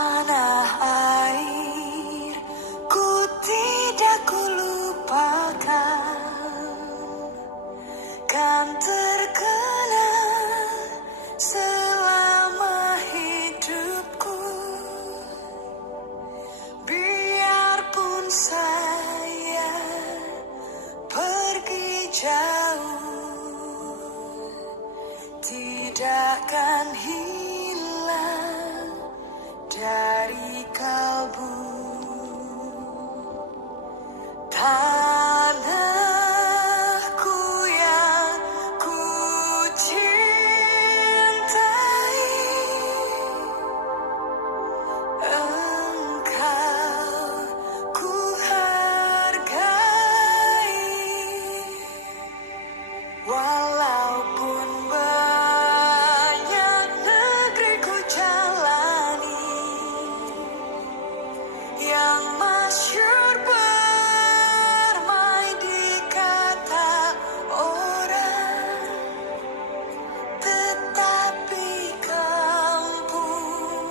Tanah air, ku tidak kulupakan, kan terkenal selama hidupku. Biarpun saya pergi jauh, tidakkan hilang dari kalbu. Tanahku yang ku cintai, engkau ku hargai. Walaupun banyak negeri ku jalani, yang masyhur bermain di kata orang, tetapi kampung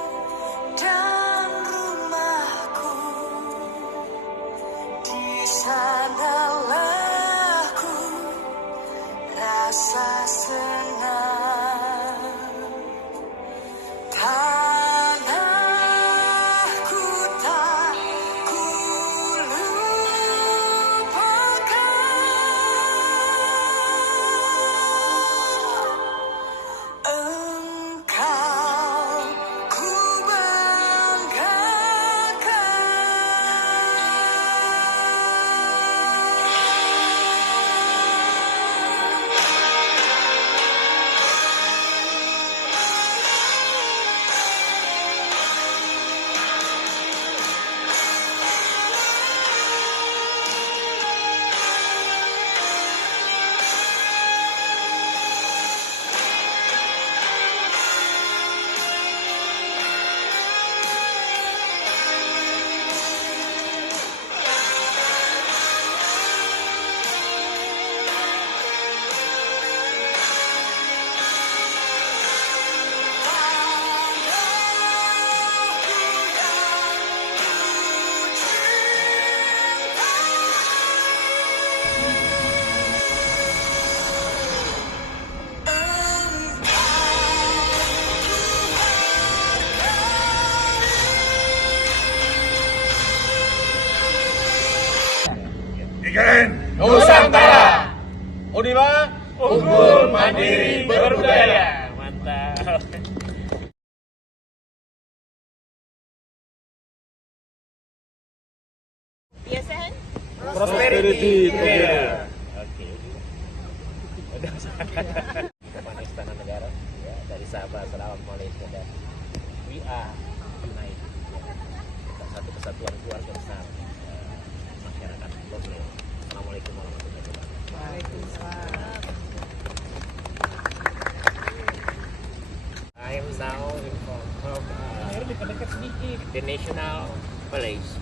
dan rumahku, di sanalah ku rasa senang. Tanahku tak ku lupakan, engkau ku banggakan. IKN Nusantara, Unima unggul, mandiri, berbudaya. Mantap. Biasakan? Prosperity together. Oke. Kepada Istana Negara ya, dari Sabah, Sarawak, Malaysia dan we are united. Kita satu kesatuan keluarga besar masyarakat Borneo. Assalamualaikum warahmatullahi wabarakatuh. Waalaikumsalam. I am now from the National Palace.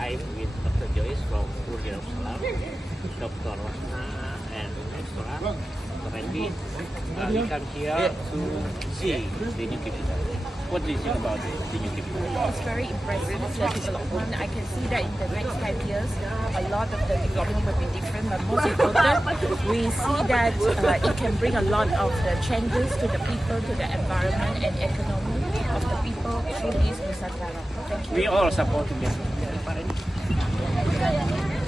I'm with Dr. Joyce from Burj Al Salam, Dr. Rosna, and Extra. Randy, we come here to see the new capital. What do you think about the new capital? It's very impressive, the development. I can see that in the next 5 years, a lot of the development will be different, but most important, we see that it can bring a lot of the changes to the people, to the environment and economy of the people through this Nusantara. Thank you. We all support this.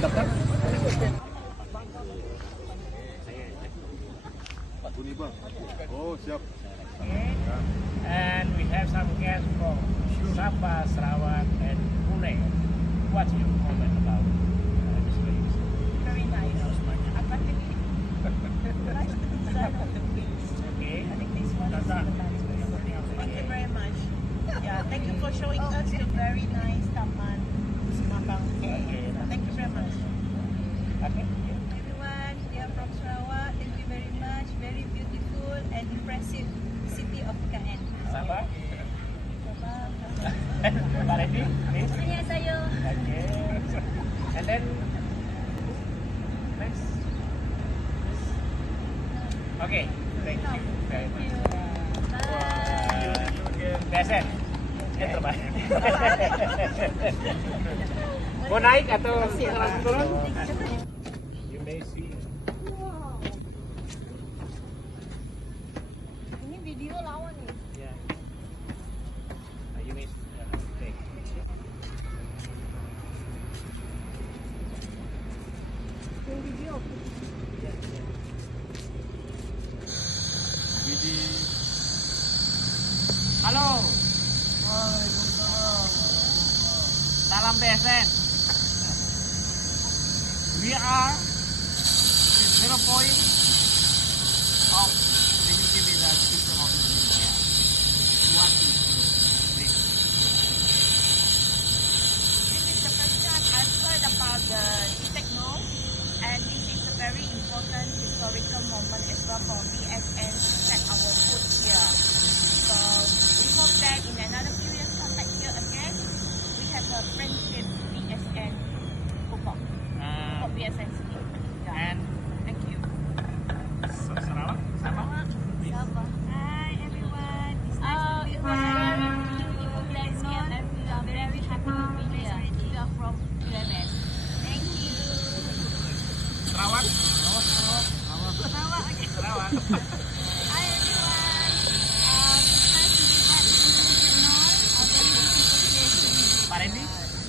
Dokter? Oh, siap. And we have some guests from Sabah, Sarawak, and Pune. What's your comment about this place? Very nice. Okay. I think this one is Tata. Thank you very much. Yeah, thank you for showing us the very nice Taman Semakang. Okay. Thank you very much. Okay. Everyone, we are from Sarawak. Thank you very much. Very beautiful and impressive city of IKN. Sabah. Sabah. Pak Randy, please. Sini saya. Okay. And then next. Okay. Thank you very much. Bye. That's it. terbaik. Mau naik atau langsung turun? You may see. Ini video lawan nih. Yeah. You may take. Video. Halo. Salam BSN. We are the 0 point of the United System of Indonesia. What is this? This is the first time I've heard about the techno, and this is a very important historical moment as well for BSN to set our foot here. So we hope that in another few years come back here again, we have a friendship BSN football for BSN City. Yeah. And Thank you. Sarawak, sama? Hi everyone. It's nice to be very beautiful place here, and we are very happy to be here. We are from UMS. Thank you. Sarawak? Sarawak. Okay. Sarawak. Hi everyone. It's nice to be back to Regional. A very beautiful place to be. Pak Randy?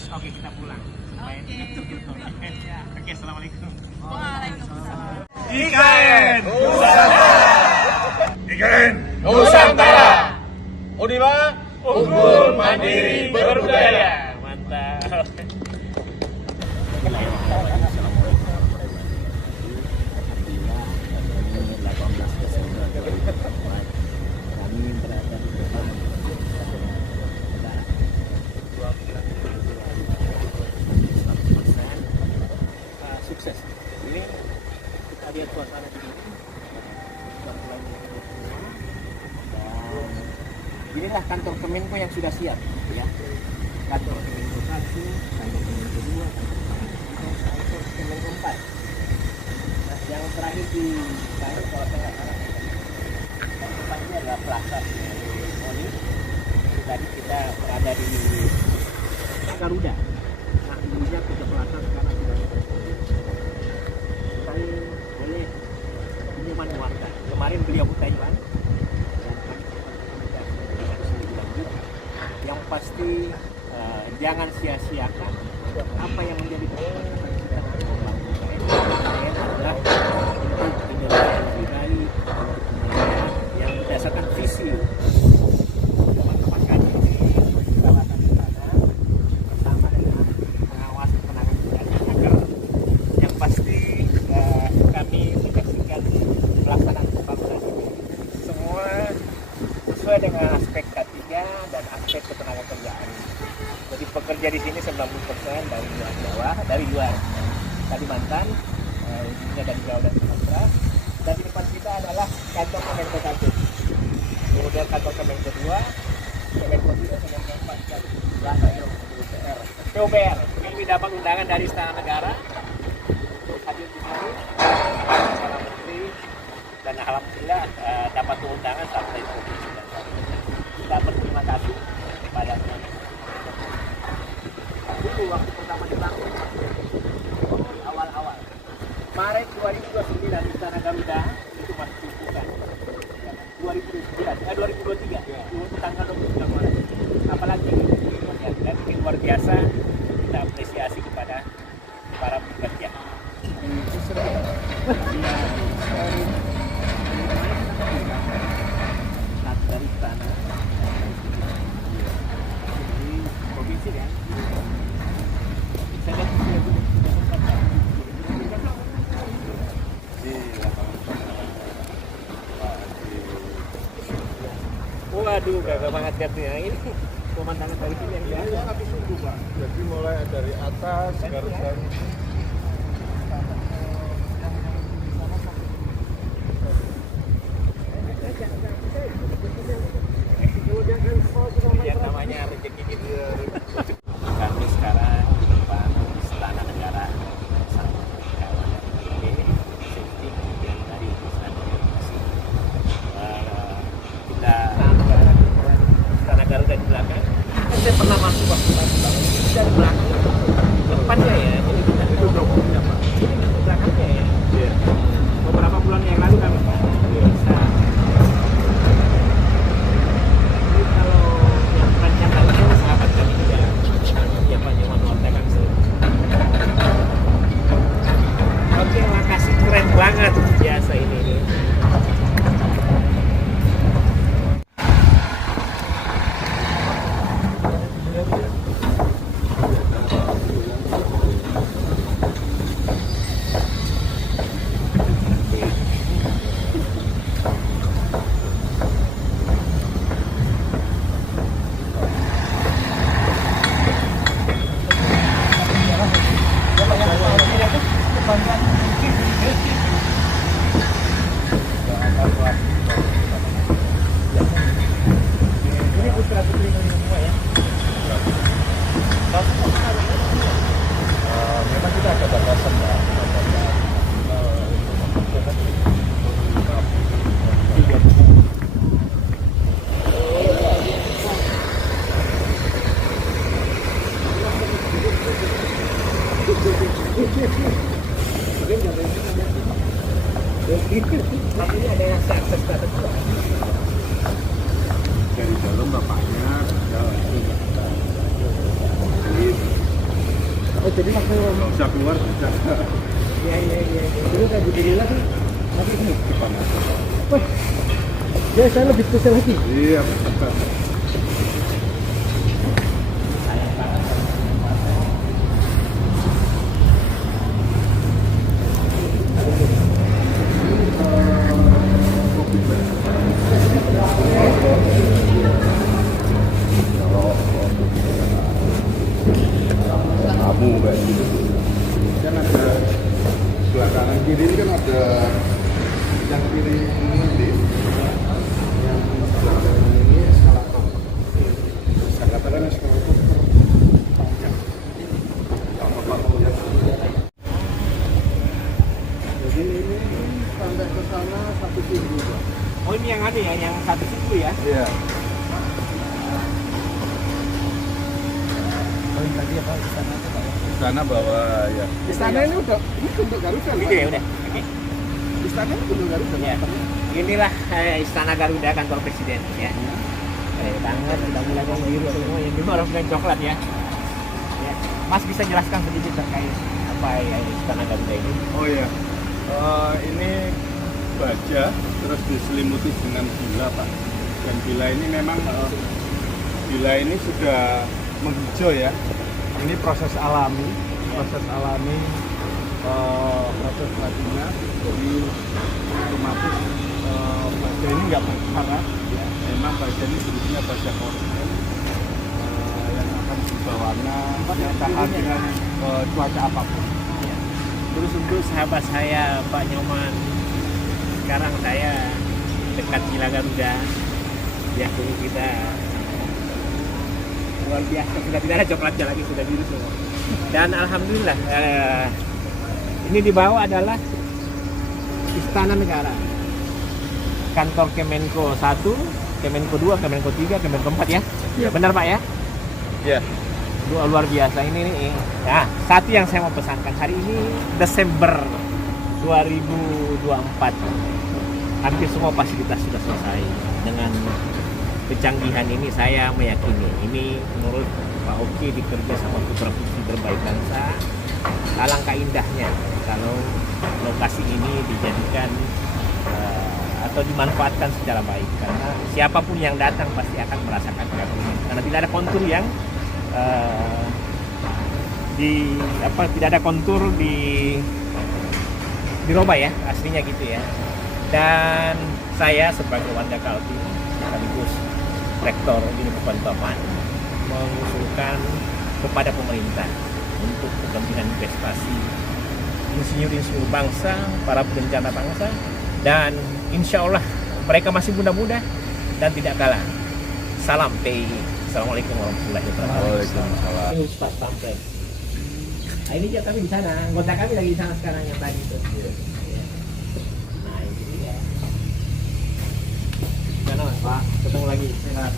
Oke, kita pulang. Supaya Oke. YouTube. Oke, assalamualaikum. Waalaikumsalam. IKN Nusantara. IKN Nusantara. Unima unggul mandiri berbudaya. Mantap. Kami berada di depan negara 100% sukses. Ini kita lihat suasana di sini sudah mulai semua, dan inilah kantor Kemenko yang sudah siap, ya. Kantor Kemenko 1, kantor Kemenko 2, kantor Kemenko 4. Nah, yang terakhir di saya kalau saya nggak salah yang depan ini adalah Plaza Moni. Tadi kita berada di Garuda. Nah, dulunya ke Plaza sekarang sudah saya oleh pengumuman warga. Kemarin beliau Taiwan dan kami sempat komunikasi lebih lanjut. Yang pasti jangan sia-siakan apa yang menjadi kesempatan kita untuk membangun IKN adalah untuk Indonesia yang lebih baik, untuk Indonesia yang berdasarkan visi teman-teman kami di kawasan sana bersama dengan pengawas penanganan bencana. Yang pasti kami menyaksikan pelaksanaan pembangunan ini semua sesuai dengan aspek K3 dan aspek ketenaga kerjaan. Jadi pekerja di sini 90% dari luar Jawa, dari luar Kalimantan, ujungnya dari Jawa dan Sumatera. Dan di depan kita adalah kantor Kemenko 1. Kemudian kantor Kemenko 2, Kemenko 3, Kemenko 4, dan belakang PUPR. PUPR, kami dapat undangan dari Istana Negara untuk hadir di sini. Para menteri, dan alhamdulillah dapat undangan sampai provinsi dan kabupaten. Kita berterima kasih kepada dulu waktu pertama dibangun awal-awal Maret 2029 Istana Garuda itu masih dibuka 2023 untuk tanggal 29 Maret. Apalagi dan ini luar biasa, kita apresiasi kepada para pekerja. Dari istana di provinsi ya. Saya lihat waduh, gagah banget katanya ini pemandangan dari sini yang biasa. Tapi sungguh Pak. Jadi mulai dari atas garisan yang namanya rezeki gitu. Kami sekarang di depan Istana Negara bersama kawan ini safety yang dari Istana Negara. Kita Istana Garuda di belakang. pernah masuk waktu pas bangun dari belakang depannya ya, jadi kita Itu dokumennya Pak. ini di belakangnya ya. Iya. Beberapa bulan yang lalu kami Pak bisa. Jadi kalau yang rancangan itu sahabat kami juga, ya Pak Nyoman Wartakan. Oke, lokasi keren banget biasa ini nih. Ini putra putri semua ya. Memang kita ada batasan Pak. Tapi ini ada yang akses ke atas. Dari dalam bapaknya bisa langsung. Jadi Oh jadi waktu nggak usah keluar bisa. Iya. dulu kayak begini lagi, tapi ini. Dipanasin. Wah, ya saya lebih spesial lagi. Iya betul. Kamu kayak gitu. Kan ada sebelah kanan kiri ini kan ada yang kiri ini lift, yang sebelah kanan ini eskalator. Eskalator kan eskalator terpanjang. Kalau Bapak mau lihat. Jadi ini sampai ke sana 1 minggu Pak. Oh ini yang ada ya, yang satu situ ya. Iya. Oh ini tadi apa istana itu Pak? Istana bawah ya. Istana ini udah ini bentuk Garuda. Gitu Pak. ya udah. Oke. Istana ini bentuk Garuda. Ya. Inilah Istana Garuda kantor presiden ya. Keren banget, udah mulai yang biru semua, yang dulu orang bilang coklat ya. Ya. Mas bisa jelaskan sedikit terkait apa ya Istana Garuda ini? Oh ya. Ini baja terus diselimuti dengan bila Pak. Dan bila ini memang bila ini sudah menghijau ya. Ini proses alami, proses latina. Jadi otomatis baja ini nggak berkarat. Memang baja ini jenisnya baja kornet yang akan berubah warna, yang tahan dengan cuaca apapun. Terus untuk sahabat saya Pak Nyoman, sekarang saya dekat Villa Garuda, ya dulu kita luar biasa, sudah tidak ada coklatnya lagi, sudah biru semua. Dan alhamdulillah ini di bawah adalah Istana Negara, kantor Kemenko 1, Kemenko 2, Kemenko 3, Kemenko 4 ya. Iya. Benar Pak ya? Ya. Luar biasa ini nih. Nah, satu yang saya mau pesankan hari ini Desember 2024. Hampir semua fasilitas sudah selesai. Dengan kecanggihan ini saya meyakini ini menurut Pak Oki dikerja sama putra putri terbaik bangsa. Alangkah indahnya kalau lokasi ini dijadikan atau dimanfaatkan secara baik, karena siapapun yang datang pasti akan merasakan keagungan. Karena tidak ada kontur yang tidak ada kontur dirubah ya, aslinya gitu ya. Dan saya sebagai warga Kaltim sekaligus rektor Universitas Taman mengusulkan kepada pemerintah untuk kepentingan investasi insinyur-insinyur bangsa, para perencana bangsa, dan insya Allah mereka masih muda-muda dan tidak kalah. Salam PII. Assalamualaikum warahmatullahi wabarakatuh. Waalaikumsalam. Ini Ustaz sampai. Nah, ini dia kami di sana, anggota kami lagi di sana sekarang yang tadi itu. Ya. Nah ini dia. Mana Mas? Pak, ketemu lagi. Sehat.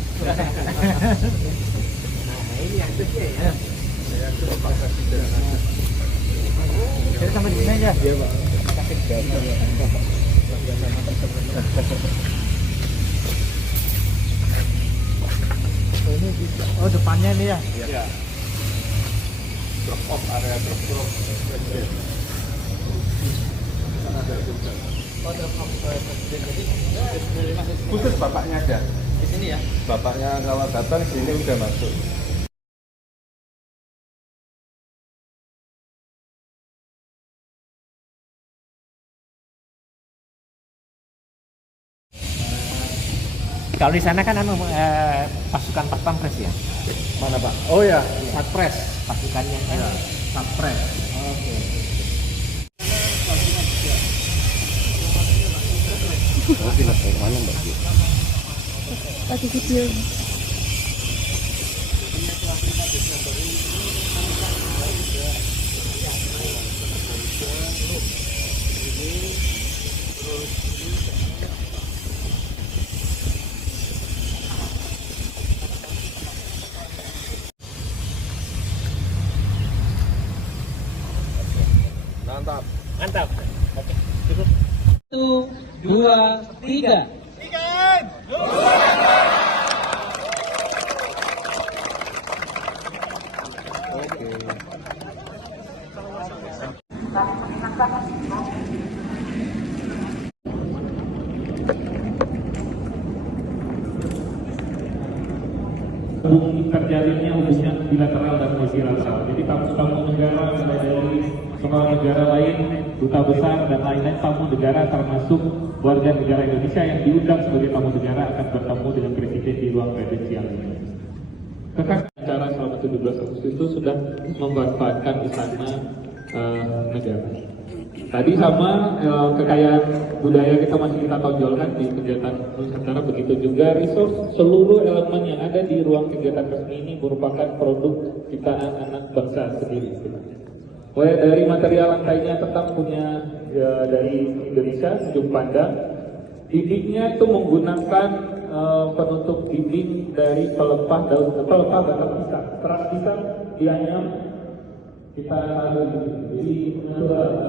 Nah Saya sama di sini aja. Iya, Pak. Oh, depannya ini ya? Iya. Drop off, area drop off. Sana ada tulisan. Oh, drop off presiden. Jadi Khusus bapaknya aja. di sini ya? Bapaknya kalau datang sini udah masuk. Kalau di sana kan pasukan pas pampres ya? Mana Pak? Oh ya, Satpres pasukannya kan? ya, Satpres. Oke. Oh, pindah ke mana Mbak? Lagi video. Mantap. Mantap. Oke, cukup. 1, 2, 3. Terjalinnya hubungan bilateral dan multilateral. Jadi tamu-tamu negara mulai dari semua negara lain, duta besar dan lain-lain tamu negara termasuk warga negara Indonesia yang diundang sebagai tamu negara akan bertemu dengan presiden di ruang presidensial ini. Kekas acara selama 17 Agustus itu sudah memanfaatkan istana negara. Tadi sama kekayaan budaya kita masih kita tonjolkan di kegiatan Nusantara, begitu juga resource seluruh elemen yang ada di ruang kegiatan resmi ini merupakan produk ciptaan anak bangsa sendiri. Mulai dari material lantainya tetap punya dari Indonesia, ujung pandang. Dindingnya itu menggunakan penutup dinding dari pelepah batang pisang. Keras pisang dianyam kita taruh jadi natural.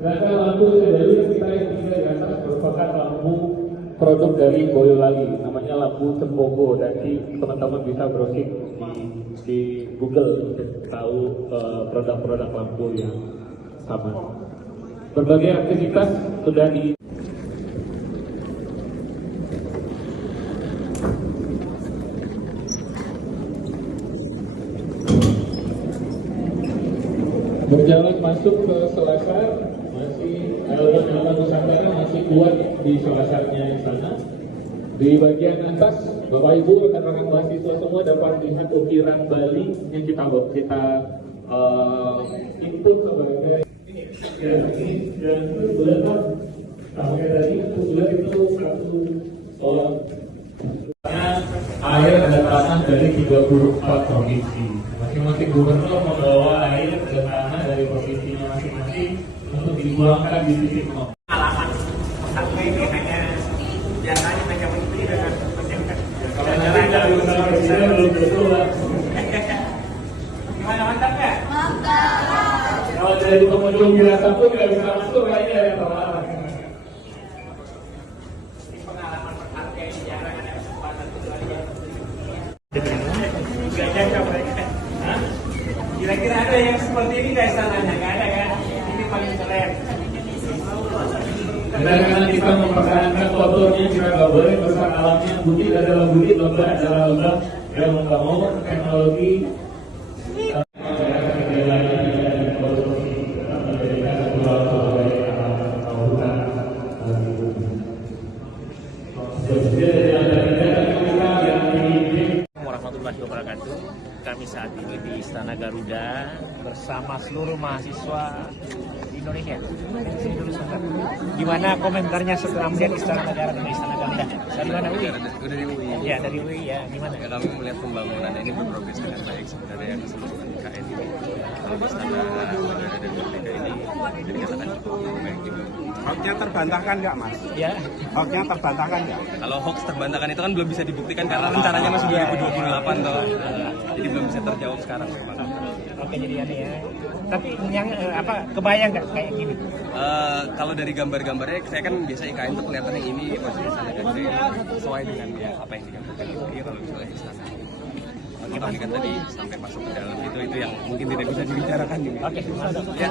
Sedangkan lampu dari kita yang bisa di atas merupakan lampu produk dari Boyolali, namanya lampu Cembogo. Nanti teman-teman bisa browsing di Google untuk tahu produk-produk lampu yang sama. Berbagai aktivitas sudah di berjalan masuk ke Selasar, masih elemen Nusantara masih kuat di selasarnya istana. Di bagian atas, Bapak Ibu rekan-rekan mahasiswa semua dapat lihat ukiran Bali yang kita input sebagai ini dan bulan sampai tadi bulan itu satu air dan tanah dari 34 provinsi. Masing-masing gubernur membawa air dan tanah dari provinsinya masing-masing untuk dibuangkan di titik nol. Alamat satu ini hanya biasanya hanya menteri dengan Kalau nanti dari usaha presiden belum tentu lah. gimana, mantap nggak? Kalau dari pengunjung biasa pun nggak bisa masuk, kayaknya yang terlarang. Pengalaman berharga yang jarang ada kesempatan itu aja. Kira-kira ada yang seperti ini guys istananya? Nggak ada kan? Ini paling keren. Karena kita mempertahankan fotonya, kita nggak boleh besar alamnya. Budi adalah budi, lomba adalah lomba. Yang nggak mau teknologi Warahmatullahi wabarakatuh. Kami saat ini di Istana Garuda bersama seluruh mahasiswa di Indonesia. Sini dulu sebentar. Gimana komentarnya setelah melihat Istana Negara dengan Istana Garuda? Dari mana UI? Udah di UI. Ya, dari UI ya. Gimana? Ya, kami melihat pembangunan ini berprogres dengan baik sebenarnya yang keseluruhan IKN ini. Kalau Istana Negara dan Merdeka ini dinyatakan cukup baik juga. Hoaxnya terbantahkan nggak, Mas? Ya. Hoaxnya terbantahkan nggak? Kalau hoax terbantahkan itu kan belum bisa dibuktikan karena rencananya masih 2028 toh. Jadi belum bisa terjawab sekarang memang. Oke, jadi aneh ya. Tapi yang kebayang nggak kayak gini? Kalau dari gambar-gambarnya, saya kan biasa IKN tuh kelihatannya ini masih istana gede sesuai dengan ya apa yang digambarkan itu kalau misalnya istana. Tapi kan tadi sampai masuk ke dalam itu yang mungkin tidak bisa dibicarakan juga. Oke, masuk. Ya.